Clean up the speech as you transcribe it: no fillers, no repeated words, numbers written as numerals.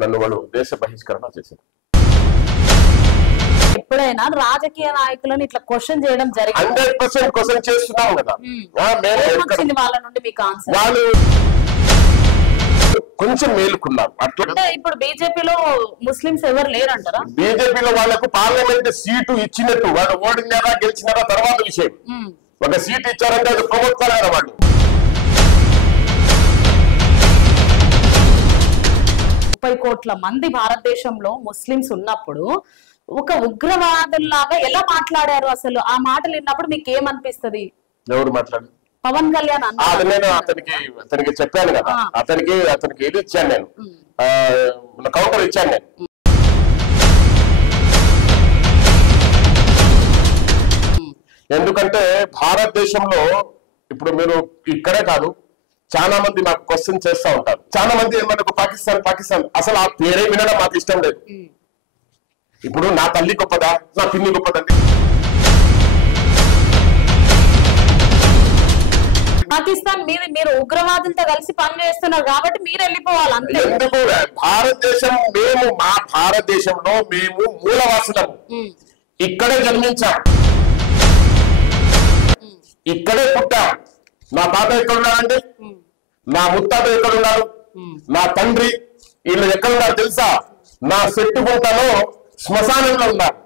నన్ను వాళ్ళు దేశ బహిష్కరణ చేశారు. ఎప్పుడైనా రాజకీయ నాయకులను ఇట్లా క్వశ్చన్ చేయడం జరిగింది? 100% క్వశ్చన్ చేస్తున్నాం కదా. వాళ్ళ నుండి మీకు ఆన్సర్? వాళ్ళు కొంచెం మేలుకున్నారు. అంటే ఇప్పుడు బీజేపీలో ముస్లింస్ ఎవరు లేరంటారా? బీజేపీలో వాళ్ళకు పార్లమెంట్ సీటు ఇచ్చినట్టు, వాళ్ళు ఓడినారా గెలిచినారా తర్వాత విషయం. ఒక సీట్ ఇచ్చారంటే అది ప్రభుత్వాలైన వాళ్ళు. 30 కోట్ల మంది భారతదేశంలో ముస్లింస్ ఉన్నప్పుడు ఒక ఉగ్రవాదుల్లాగా ఎలా మాట్లాడారు? అసలు ఆ మాటలు విన్నప్పుడు మీకు ఏమనిపిస్తుంది? ఎవరు మాట్లాడారు? పవన్ కళ్యాణ్ నేను అతనికి చెప్పాను కదా, అతనికి ఇది ఇచ్చాను, నేను కౌంటర్ ఇచ్చాను. నేను ఎందుకంటే భారతదేశంలో ఇప్పుడు మీరు ఇక్కడే కాదు, చాలా మంది నాకు క్వశ్చన్ చేస్తూ ఉంటారు. చాలా మంది మనకు పాకిస్తాన్ అసలు ఆ పేరే వినడం మాకు ఇష్టం లేదు. ఇప్పుడు నా తల్లి గొప్పదా, నా పిన్ని గొప్పదండి? పాకిస్తాన్ మీరు ఉగ్రవాదులతో కలిసి పని చేస్తున్నారు కాబట్టి మీరు వెళ్ళిపోవాలి అంతే. ఎందుకు? భారతదేశం, మా భారతదేశంలో మేము మూలవాసులము. ఇక్కడే జన్మించాం, ఇక్కడే పుట్టాం. నా తాత ఎక్కడున్నారండి, నా ముత్తాత ఎక్కడున్నారు, నా తండ్రి వీళ్ళు ఎక్కడున్నారు తెలుసా? నా చెట్టుగుంటలో శ్మశానంలో ఉన్నారు.